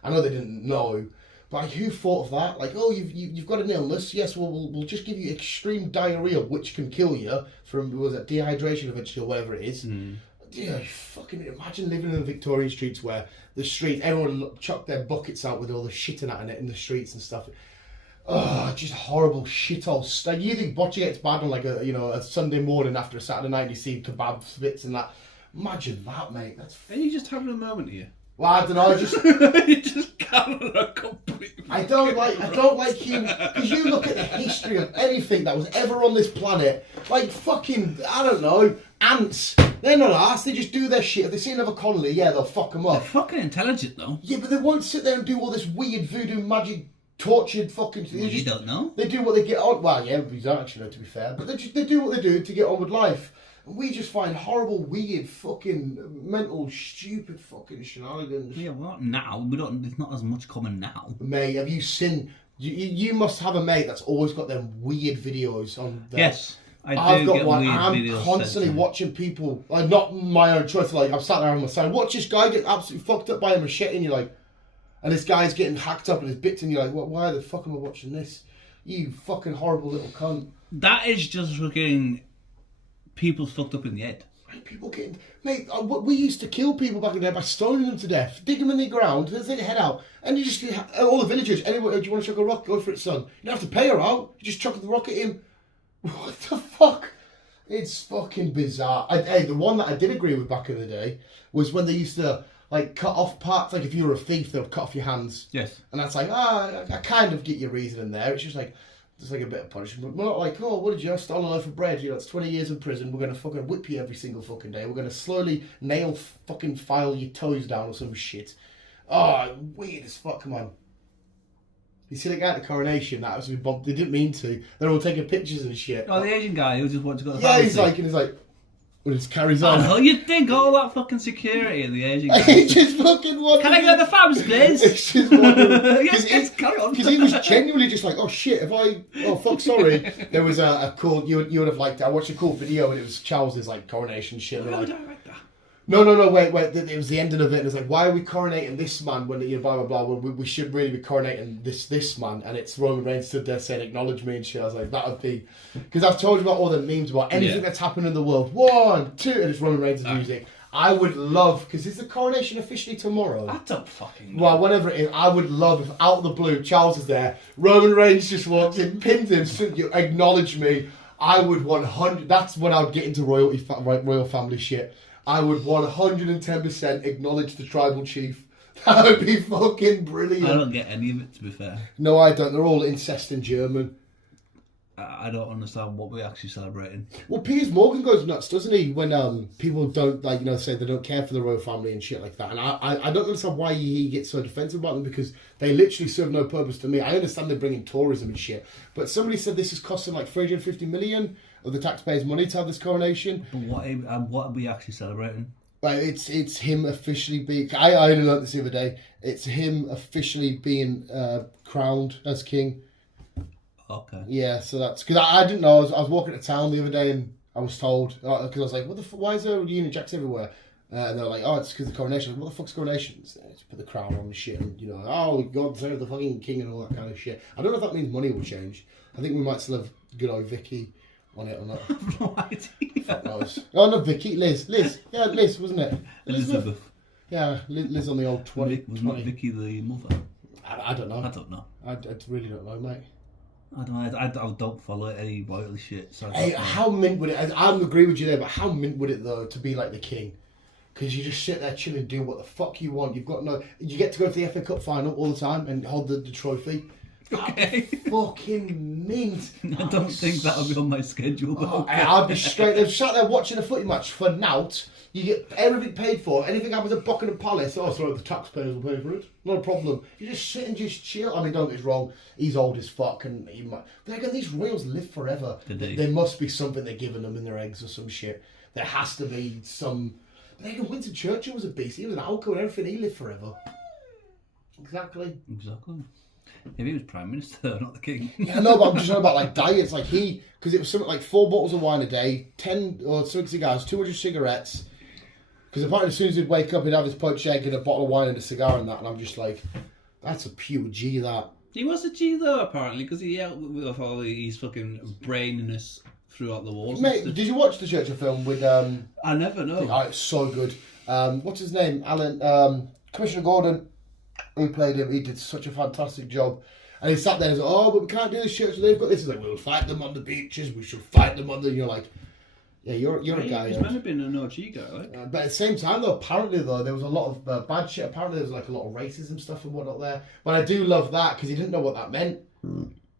I know they didn't know, but like, who thought of that? Like, oh, you've got an illness. Yes, we'll just give you extreme diarrhea, which can kill you from dehydration eventually or whatever it is. Yeah, fucking imagine living in the Victorian streets where the streets everyone chucked their buckets out with all the shit in it in the streets and stuff. Oh, just horrible shithole. Like you think bocce gets bad on like a Sunday morning after a Saturday night, you see kebab bits and that. Imagine that, mate. Are you just having a moment here? Well, I don't know. You just can't complete. I don't like you because you look at the history of anything that was ever on this planet. Like fucking, I don't know, ants. They're not arse. They just do their shit. If they see another colony, yeah, they'll fuck them up. They're fucking intelligent though. Yeah, but they won't sit there and do all this weird voodoo magic, tortured fucking. You don't know. They do what they get on. Well, yeah, we don't actually know, to be fair. But they do what they do to get on with life. We just find horrible, weird, fucking, mental, stupid fucking shenanigans. Yeah, well, now we don't. There's not as much common now. Mate, have you seen? You must have a mate that's always got them weird videos on. Yes, I've got one. Weird I'm videos constantly watching people, like not my own choice. Like I'm sat there on my side, watch this guy get absolutely fucked up by a machete, and you're like, and this guy's getting hacked up and his bits, and you're like, why the fuck am I watching this? You fucking horrible little cunt. That is just fucking. People's fucked up in the head. People getting... Mate, we used to kill people back in the day by stoning them to death. Dig them in the ground, take their head out, and you just... All the villagers, anyway, do you want to chuck a rock? Go for it, son. You don't have to pay her out. You just chuck the rock at him. What the fuck? It's fucking bizarre. The one that I did agree with back in the day was when they used to, like, cut off parts. Like, if you were a thief, they would cut off your hands. Yes. And that's like, I kind of get your reasoning there. It's just like... Just like a bit of punishment. We're not like, oh, what did you have? Stolen a loaf of bread. You know, it's 20 years in prison. We're going to fucking whip you every single fucking day. We're going to slowly fucking file your toes down or some shit. Oh, weird as fuck, come on. You see the guy at the coronation, that was bumped. They didn't mean to. They're all taking pictures and shit. Oh, the Asian guy who just wanted to go to the Yeah, pharmacy. he's like, well, it just carries on. Oh, you'd think all that fucking security in the Asian guy. He just fucking wanted. Can I go to the pharmacy, please? It's just wondering. Yes, carry on. Because he was genuinely just like, oh shit, oh fuck, sorry. There was a cool, you would have liked it. I watched a cool video and it was Charles's like coronation shit. How Like, would I like that? no, wait. It was the ending of it, and it's like, why are we coronating this man when you know, blah blah blah? When we should really be coronating this man, and it's Roman Reigns stood there saying, "Acknowledge me" and shit. I was like, that would be, because I've told you about all the memes about anything that's happened in the world. 1, 2, and it's Roman Reigns' music. I would love, because is the coronation officially tomorrow? I don't fucking know. Well, whatever it is, I would love if out of the blue Charles is there, Roman Reigns just walks in, pins him, so you acknowledge me. I would 100. That's when I'd get into royal family shit. I would 110% acknowledge the tribal chief. That would be fucking brilliant. I don't get any of it, to be fair. No, I don't. They're all incest in German. I don't understand what we're actually celebrating. Well, Piers Morgan goes nuts, doesn't he? When people don't say they don't care for the royal family and shit like that. And I don't understand why he gets so defensive about them, because they literally serve no purpose to me. I understand they're bringing tourism and shit, but somebody said this is costing like 350 million of the taxpayers' money to have this coronation. But what are we actually celebrating? Like it's him officially being. I only learned this the other day. It's him officially being crowned as king. Okay. Yeah, so that's because I didn't know. I was walking to town the other day and I was told, because I was like, "What the? Why is there Union Jacks everywhere?" And they're like, "Oh, it's because of the coronation." Like, what the fuck's coronation? Just put the crown on and shit, and oh, God save the fucking king and all that kind of shit. I don't know if that means money will change. I think we might still have good old Vicky on it or not. I have no idea. Fuck knows. Oh no, Vicky, Liz, yeah, Liz, wasn't it? Elizabeth. Yeah, Liz on the old 20. Was not Vicky the mother? I don't know. I don't know. I really don't know, mate. I don't know. I don't follow any royal shit. So Hey, how mint would it? I agree with you there, but how mint would it though to be like the king? Because you just sit there chilling, do what the fuck you want. You've got no. You get to go to the FA Cup final all the time and hold the trophy. Okay. Fucking mint. I don't think that'll be on my schedule. But okay. I'd be straight there, sat there watching a footy match for nout. You get everything paid for. Anything happens at Buckingham Palace, so the taxpayers will pay for it. Not a problem. You just sit and just chill. I mean, don't get us wrong. He's old as fuck, and he might. But again, these royals live forever. There must be something they're giving them in their eggs or some shit. There has to be some. But again, Winston Churchill was a beast. He was an alco and everything. He lived forever. Exactly. If he was Prime Minister, not the King. Yeah, no, but I'm just talking about like diets. Like because it was something like 4 bottles of wine a day, 10 or 6 cigars, 200 cigarettes. Because apparently, as soon as he'd wake up, he'd have his poached egg and a bottle of wine and a cigar and that. And I'm just like, that's a pure G, that. He was a G though, apparently, because he with all his fucking braininess throughout the wars. Mate, did you watch the Churchill film with? I never know. Oh, it's so good. What's his name? Alan. Commissioner Gordon. Who played him? He did such a fantastic job. And he sat there and said, "Oh, but we can't do this, Churchill. They've got this." He's like, "We'll fight them on the beaches. We shall fight them on the." And you're like, "Yeah, you're a guy." He's meant to have been an OG guy, like. But at the same time, though, apparently, there was a lot of bad shit. Apparently, there was like a lot of racism stuff and whatnot there. But I do love that because he didn't know what that meant.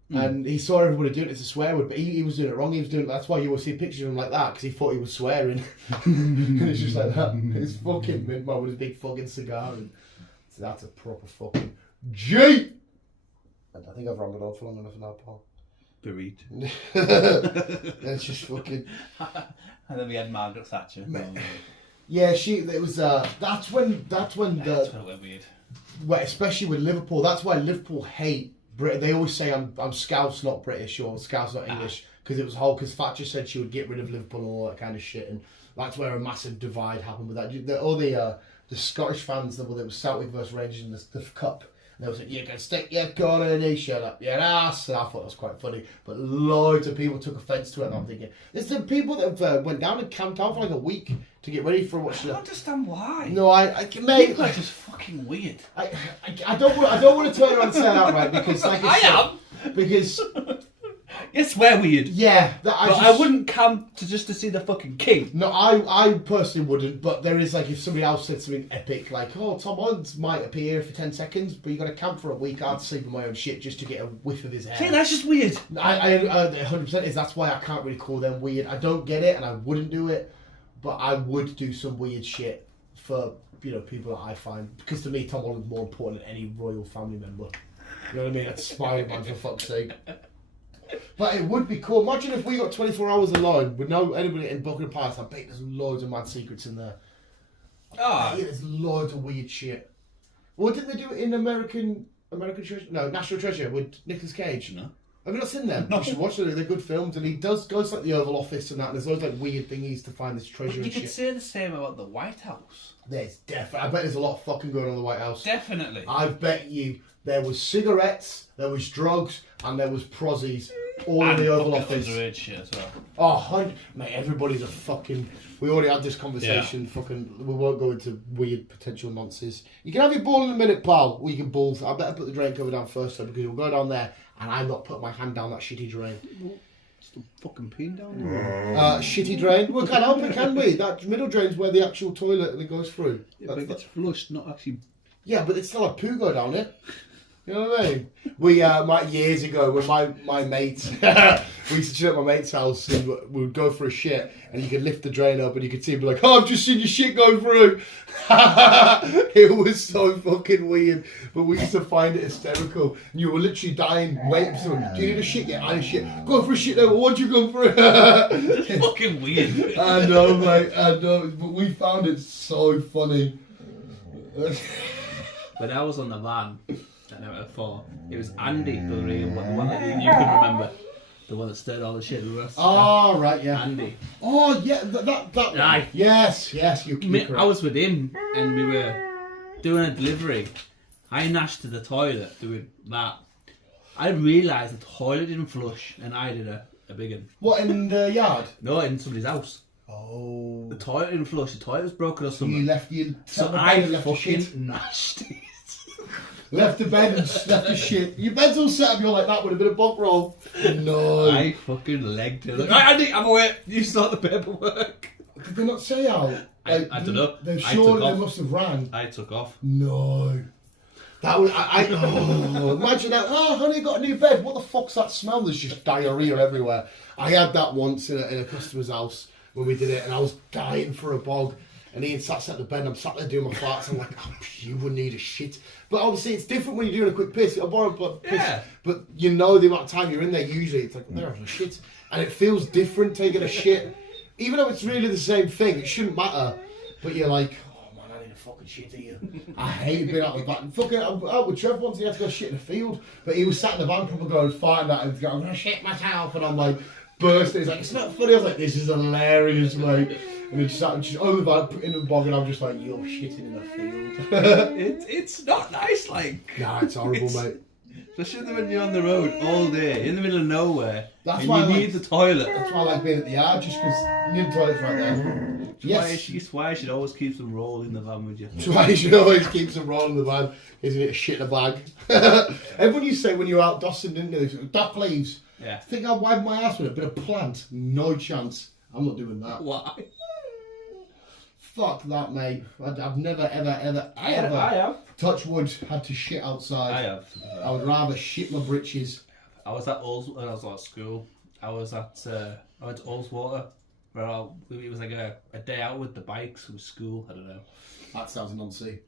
And he saw everybody doing it as a swear word, but he was doing it wrong. He was doing it. That's why you will see pictures of him like that, because he thought he was swearing. And it's just like that. It's fucking mint, man, with his big fucking cigar. And so that's a proper fucking G. And I think I've rambled on for long enough now, Paul. Bereaved. It's just fucking. And then we had Margaret Thatcher. Yeah, it was. That's when That's when it went weird. Well, especially with Liverpool. That's why Liverpool hate Britain. They always say I'm Scouse, not British, or Scouse, not English, because it was because Thatcher said she would get rid of Liverpool and all that kind of shit, and that's where a massive divide happened with that. All the Scottish fans that were Celtic versus Rangers in the cup. And they was like, "You can stick your coronation up your ass," and I thought that was quite funny. But loads of people took offence to it, and I'm thinking, there's the people that went down and camped out for like a week to get ready for what. I don't understand why. No, I mate. People are just fucking weird. I don't want to turn around and say that, right? Because like I am. Because It's where weird. Yeah, But I wouldn't camp just to see the fucking king. No, I personally wouldn't, but there is like if somebody else said something epic like, oh, Tom Holland might appear for 10 seconds, but you got to camp for a week, I'd sleep in my own shit just to get a whiff of his hair. See, that's just weird. I 100% is that's why I can't really call them weird. I don't get it and I wouldn't do it, but I would do some weird shit for, people that I find, because to me Tom Holland's more important than any royal family member. You know what I mean? That's Spider-Man for fuck's sake. But it would be cool. Imagine if we got 24 hours alone with no anybody in Buckingham Palace. I bet there's loads of mad secrets in there. There's loads of weird shit. Well, didn't they do it in American Treasure? No, National Treasure with Nicolas Cage. No. Have you not seen them? No. You should watch them. They're good films, and he goes to like the Oval Office and that. And there's always like weird thingies to find this treasure You and could shit. say the same about the White House. There's definitely. I bet there's a lot of fucking going on in the White House. Definitely. I bet you there was cigarettes, there was drugs, and there was prozzies all in the Oval Office. Shit as well. Oh, mate, everybody's a fucking... We already had this conversation. Yeah. Fucking, we won't go into weird potential nonsense. You can have your ball in a minute, pal. We can ball. I better put the drain cover down first, though, because we'll go down there, and I'm not putting my hand down that shitty drain. Still fucking peeing down there. Shitty drain? We can't help it, can we? That middle drain's where the actual toilet and it goes through. Yeah, but it gets flushed, not actually. Yeah, but it's still a poo go down it. You know what I mean? We, years ago, when my mates, we used to chill at my mate's house and we would go for a shit and you could lift the drain up and you could see him be like, oh, I've just seen your shit go through. It was so fucking weird, but we used to find it hysterical. And you were literally dying, waiting for someone. Do you need a shit? Yeah, I need a shit. Go for a shit there, what'd you go through? It's fucking weird. I know, mate, I know, but we found it so funny. When I was on the van, I never before, it was Andy, the one that you could remember. The one that stirred all the shit with us. Oh, right, yeah. Andy. Oh, yeah, that Aye. Yes, you I was with him and we were doing a delivery. I nashed to the toilet doing that. I realised the toilet didn't flush and I did a big one. What, in the yard? No, in somebody's house. Oh. The toilet didn't flush, the toilet was broken or something. You So the I bed and left the shit. fucking nashed it. Left the bed and left the shit. Your bed's all set up, you're like that with a bit of bog roll. No. I fucking legged it. Like, right, Andy, I'm away. You start the paperwork. Did they not say how? I don't know. They're I sure took they off. must have ran. I took off. No. That was, imagine that. Oh, honey, got a new bed. What the fuck's that smell? There's just diarrhea everywhere. I had that once in a customer's house when we did it, and I was dying for a bog. And Ian sat at the bed, and I'm sat there doing my farts. I'm like, oh, you wouldn't need a shit. But obviously, it's different when you're doing a quick piss. I borrow a piss, Yeah. but you know the amount of time you're in there. Usually, it's like they're having a shit, and it feels different taking a shit, even though it's really the same thing. It shouldn't matter, but you're like, oh man, I need a fucking shit here. I hate being out of the van. Fucking out with Trev once. He had to go shit in the field, but he was sat in the van, probably going fine at him. I'm gonna shit myself, and I'm like bursting. He's like, it's not funny. I was like, this is hilarious, mate. And it's just over the in the bog, and I'm just like, you're shitting in the field. It's not nice, like. Nah, it's horrible, mate. Especially when you're on the road all day, in the middle of nowhere, That's and why you I need like- the toilet. That's why I like being at the yard, just because you need the toilet's right there. That's why I should always keep some roll in the van with you. That's why you should always keep some roll in the van. Isn't it a shit in a bag? Everyone used to say when you were out dossing, didn't you? Dock leaves. Yeah. Think I'd wipe my ass with a bit of plant? No chance. I'm not doing that. Why? Fuck that, mate. I've never, ever, I have. touch wood, had to shit outside. I have. I would rather shit my britches. I was at when I was at school. I went to Ullswater. Where it was like a day out with the bikes with school. I don't know. That sounds nonsense.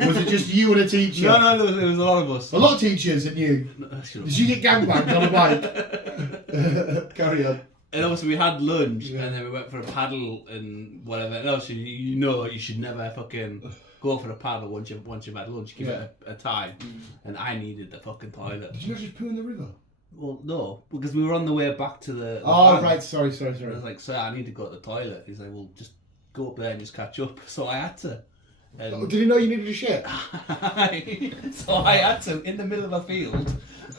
Was it just you and a teacher? No, it was a lot of us. A lot of teachers and you. Did you get gangbanged on a bike? Carry on. And obviously we had lunch and then we went for a paddle and whatever. And obviously you know you should never fucking go for a paddle once you've had lunch. Give it a time. And I needed the fucking toilet. Did you not just poo in the river? Well, no, because we were on the way back to the Oh, van. right, sorry. And I was like, sir, I need to go to the toilet. He's like, well, just go up there and just catch up. So I had to. Did he know you needed a shit? So I had to, in the middle of a field,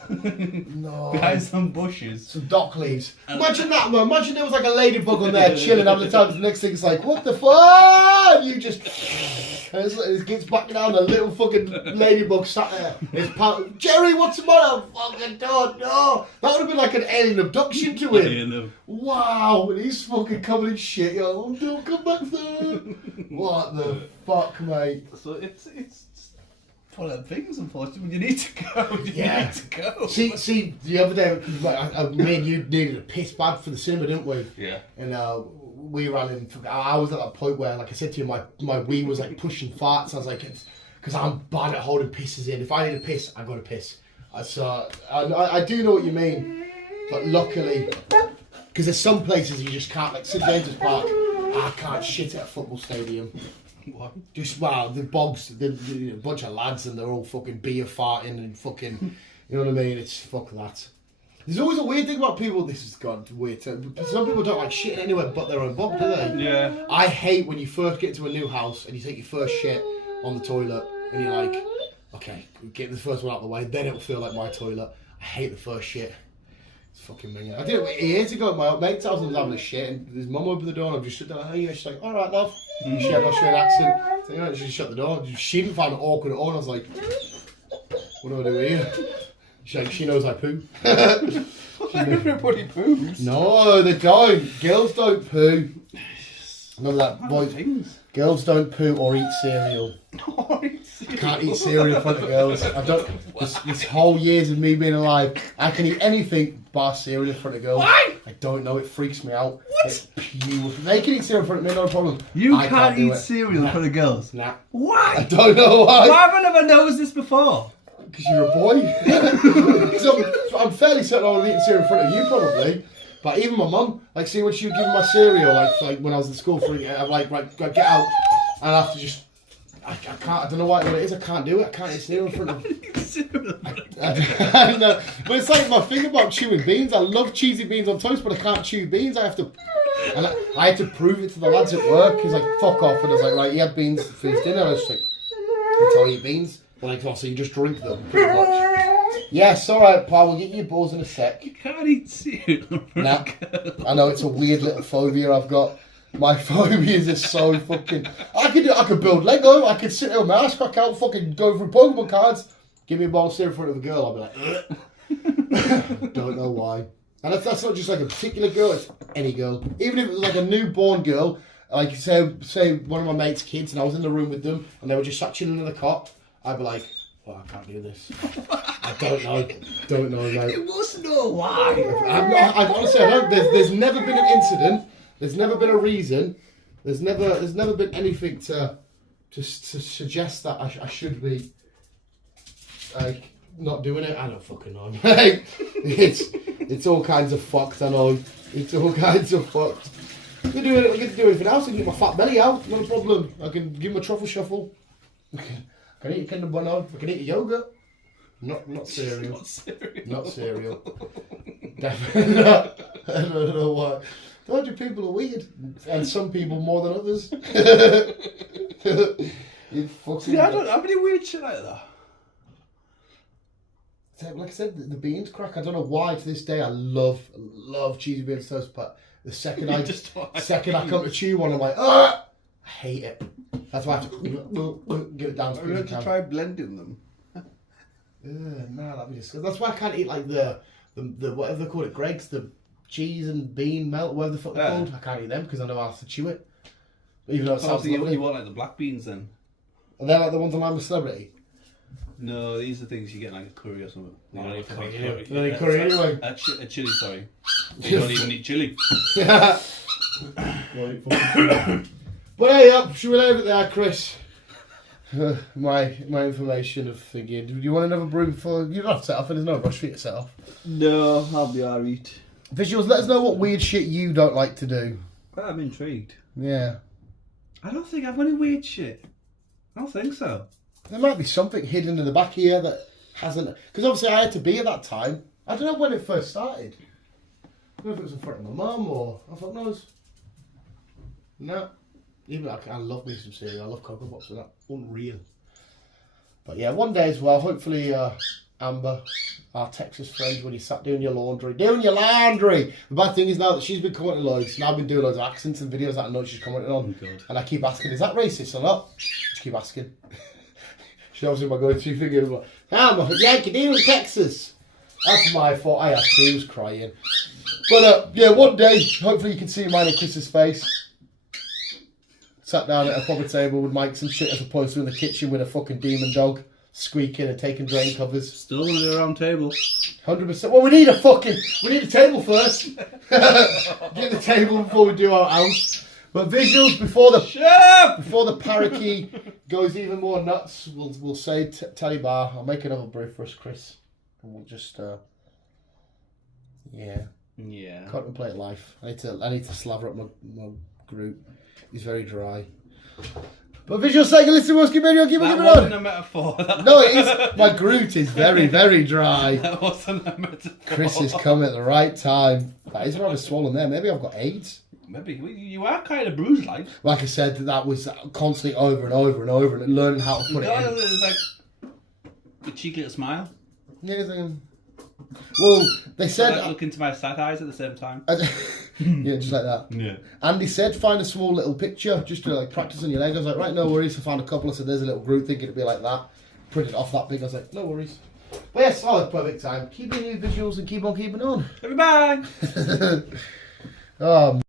No. Behind some bushes. Some dock leaves. Imagine that, man. Imagine there was like a ladybug on there chilling having the time. The next thing is like, what the fuck? And you just. And it gets back down, a little fucking ladybug sat there. It's Jerry, what's the matter? Fucking don't know. That would have been like an alien abduction to him. Wow, and he's fucking coming in shit. You're like, oh, don't come back there. What the fuck, mate? So it's one of the things, unfortunately, when you need to go. You need to go. See, the other day, me and you needed a piss bad for the cinema, didn't we? Yeah. And we ran in. I was at that point where, like I said to you, my wee was like pushing farts. I was like, because I'm bad at holding pisses in. If I need a piss, I got to piss. So I do know what you mean, but luckily, because there's some places you just can't, like St James's Park. I can't shit at a football stadium. What? Just the bogs, a bunch of lads, and they're all fucking beer farting and fucking, you know what I mean? It's fuck that. There's always a weird thing about people. This has gone weird. Some people don't like shitting anywhere but their own bog, do they? Yeah. I hate when you first get to a new house and you take your first shit on the toilet and you're like, okay, get the first one out of the way, then it'll feel like my toilet. I hate the first shit. It's fucking minging. I did it years ago at my mate's house and was having a shit and his mum opened the door and I'm just sitting there, hey, she's like, alright, love. She had an Australian accent. So, you know, she just shut the door. She didn't find it awkward at all. And I was like, what do I do here? She's like, she knows I poo. Everybody poos. No, they don't. Girls don't poo. Remember that, boy? Girls don't poo or eat cereal. I can't eat cereal in front of girls. I don't. This whole years of me being alive, I can eat anything bar cereal in front of girls. Why? I don't know. It freaks me out. What? It's pure. They can eat cereal in front of me, no problem. You can't eat cereal in front of girls. Nah. Why? I don't know why. Why have I never noticed this before? Because you're a boy. So I'm fairly certain I would have eaten cereal in front of you, probably. But even my mum, like, see when she would give me my cereal, like when I was in school, I'm like, right, get out, and I have to just, I can't, I don't know what it is, I can't do it, I can't eat cereal in front of. I know, but it's like my thing about chewing beans. I love cheesy beans on toast, but I can't chew beans. I have to, and I had to prove it to the lads at work. He's like, fuck off, and I was like, right, you had beans for his dinner. I was just like, that's how I eat beans. And like, oh, so you just drink them, pretty much. Yes, alright, pal, we'll get you your balls in a sec. You can't eat cereal. Nah, I know it's a weird little phobia I've got. My phobias are so fucking. I could build Lego. I could sit there with my ass crack out, fucking go through Pokemon cards. Give me a ball of cereal in front of a girl, I'll be like, don't know why. And that's not just like a particular girl. It's any girl. Even if it was like a newborn girl, like say one of my mates' kids, and I was in the room with them, and they were just sat chilling in the cot. I'd be like, well, I can't do this. I don't know, mate. You must know why. I honestly, I don't. There's never been an incident. There's never been a reason. There's never been anything to suggest that I should be like not doing it. I don't fucking know. It's all kinds of fucked. I know. It's all kinds of fucked. I can do anything else. I can get my fat belly out. No problem. I can give my truffle shuffle. I can eat a Kinder Bueno. I can eat a yogurt. Not cereal. Not cereal. Definitely not. I don't know why. I told you people are weird. And some people more than others. You fucking... See, I don't have any weird shit like that. Like I said, the beans crack. I don't know why to this day I love cheesy beans toast, but the second I come to chew one, I'm like, ah! I hate it. That's why I have to get it down. Are you going to try blending them? Nah, that'd be disgusting. That's why I can't eat like the whatever they call it, Greg's, the cheese and bean melt, whatever the fuck they're called. I can't eat them because I know I have to chew it. Even though it sounds lovely. You want like the black beans then? Are they like the ones on I'm a Celebrity? No, these are things you get like a curry or something. You don't eat curry anyway. A chili, sorry. You don't even eat chili. But hey, should we leave it there, Chris? My information of thinking. Do you want another brew before you don't have to set off? And there's no rush for you to set off. No, I'll be alright. Visuals, let us know what weird shit you don't like to do. I'm intrigued. Yeah. I don't think I've any weird shit. I don't think so. There might be something hidden in the back here that hasn't... Because obviously I had to be at that time. I don't know when it first started. I don't know if it was in front of my mum or... I thought, no. No. Even I love me some cereal. I love Cocoa Pops and that. Unreal. But yeah, one day as well, hopefully Amber, our Texas friend, when you sat doing your laundry. Doing your laundry! The bad thing is now that she's been commenting loads, and I've been doing loads of accents and videos that I know she's commenting on. Oh, God. And I keep asking, is that racist or not? She keep asking. She obviously my go-to figure. I'm like, I'm a Yankee Doodle, Texas. That's my fault. I actually was crying. But yeah, one day, hopefully you can see mine and Chris's face. Sat down at a proper table with mics and shit as opposed to in the kitchen with a fucking demon dog squeaking and taking drain covers. Still want to do a round table. 100%. Well, we need a table first. Get the table before we do our house. But visuals before the parakeet goes even more nuts. We'll say Teddy Bar. I'll make another brew for us, Chris, and we'll just contemplate life. I need to slaver up my group. He's very dry. But visual sake, listen, what's keep it on. That wasn't a metaphor. No, it is. My Groot is very, very dry. That wasn't a metaphor. Chris has come at the right time. That is rather swollen there. Maybe I've got AIDS. Maybe. You are kind of bruised, like I said, that was constantly over and over and over and learning how to put it in. It's like a cheeky little smile. Yeah, well, they said... Like look into my sad eyes at the same time. Yeah, just like that. Yeah. Andy said, find a small little picture just to like practice on your leg. I was like, right, no worries. I found a couple. I said, there's a little group thinking it'd be like that. Printed off that big. I was like, no worries. But yes, perfect time. Keep your new visuals and keep on keeping on. Bye.